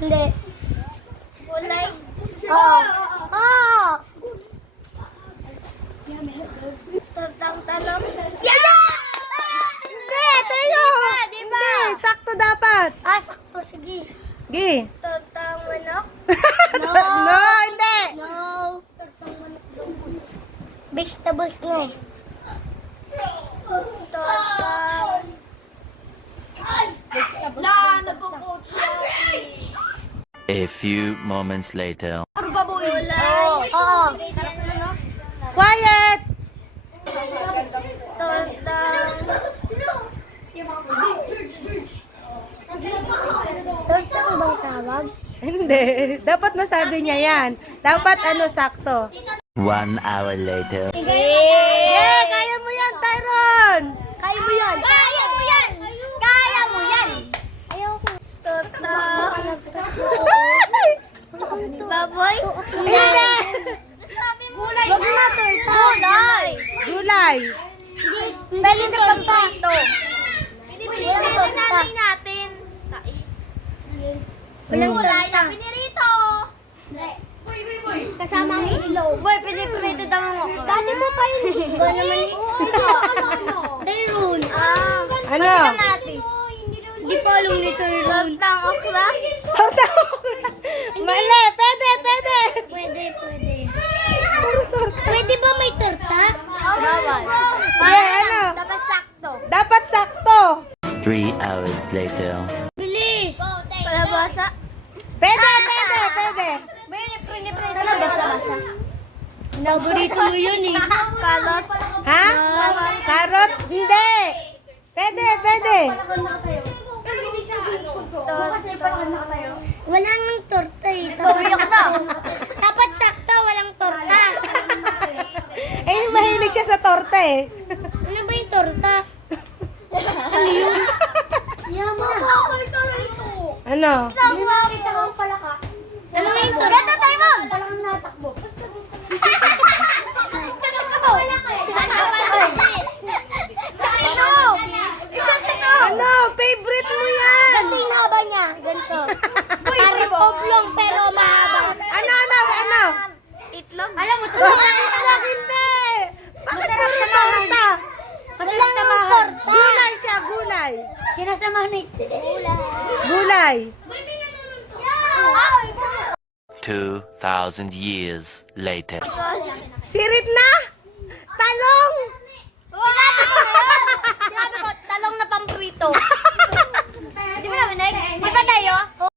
Hindi. Kulay? Oo. Oo. Tortang talong? Yeah! Hindi, tayo. Diba? Hindi, sakto dapat. Sakto. Sige. Gi. Tortang manok? No, hindi. No. Tortang manok daw. Vegetables nga eh. Tortang... Nagpo-coach siya. A few moments later. Kulay? Oo. Sarap na, no? Quiet. Tortang... Tortang bang tawag? Hindi. Dapat masabi niya yan. Dapat sakto. 1 hour later. Yeah, kaya mo yan, Tyron. Kaya mo yan! Kaya mo yan! Kaya mo yan! Ayaw ko. Tortang... Baboy? Hindi. Sabi mo, gulay na. Wag na torta. Gulay. Gulay. Hindi. Pwede torta. Walang torta. Natin. Walang gulay na pinirito. Kasama ang itlog. Boy, pinipirito daw mo ako. Dati mo pa yung itlog naman. Ano? Tyrone. Ano? Kamatis. Hindi pa alam ni Tyrone. Tortang okra? Torta. Mali. Pwede. Pwede. Pwede ba may torta? Bawal. ano? Dapat sakto. Dapat sakto. 3 hours later. Bilis. Kalabasa? Pwede. Kalabasa. Naburito mo yun eh. Kalot. Ha? Carrots? Hindi. Pwede. Pero hindi siya wala nang torta eh. Dapat sakto, walang torta. Mahilig siya sa torta eh. Ano ba yung torta? Ano yun? Yaman. Ano? Ano nga yung torta? Gato tayo mo! Walang natakbo. Ano? Favorite mo yan. Ganito yung haba niya. Ganito. Parang oblong pero mahaba. Ano? Itlog? Alam mo, Itlog, hindi. Masarap sa Torta. Masarap sa torta. Gulay siya, gulay. Sinasamahan na Gulay. 2,000 years later. Sirit na? Talong. Sinabi ko, talong na pamprito. Di ba namin, Di ba tayo?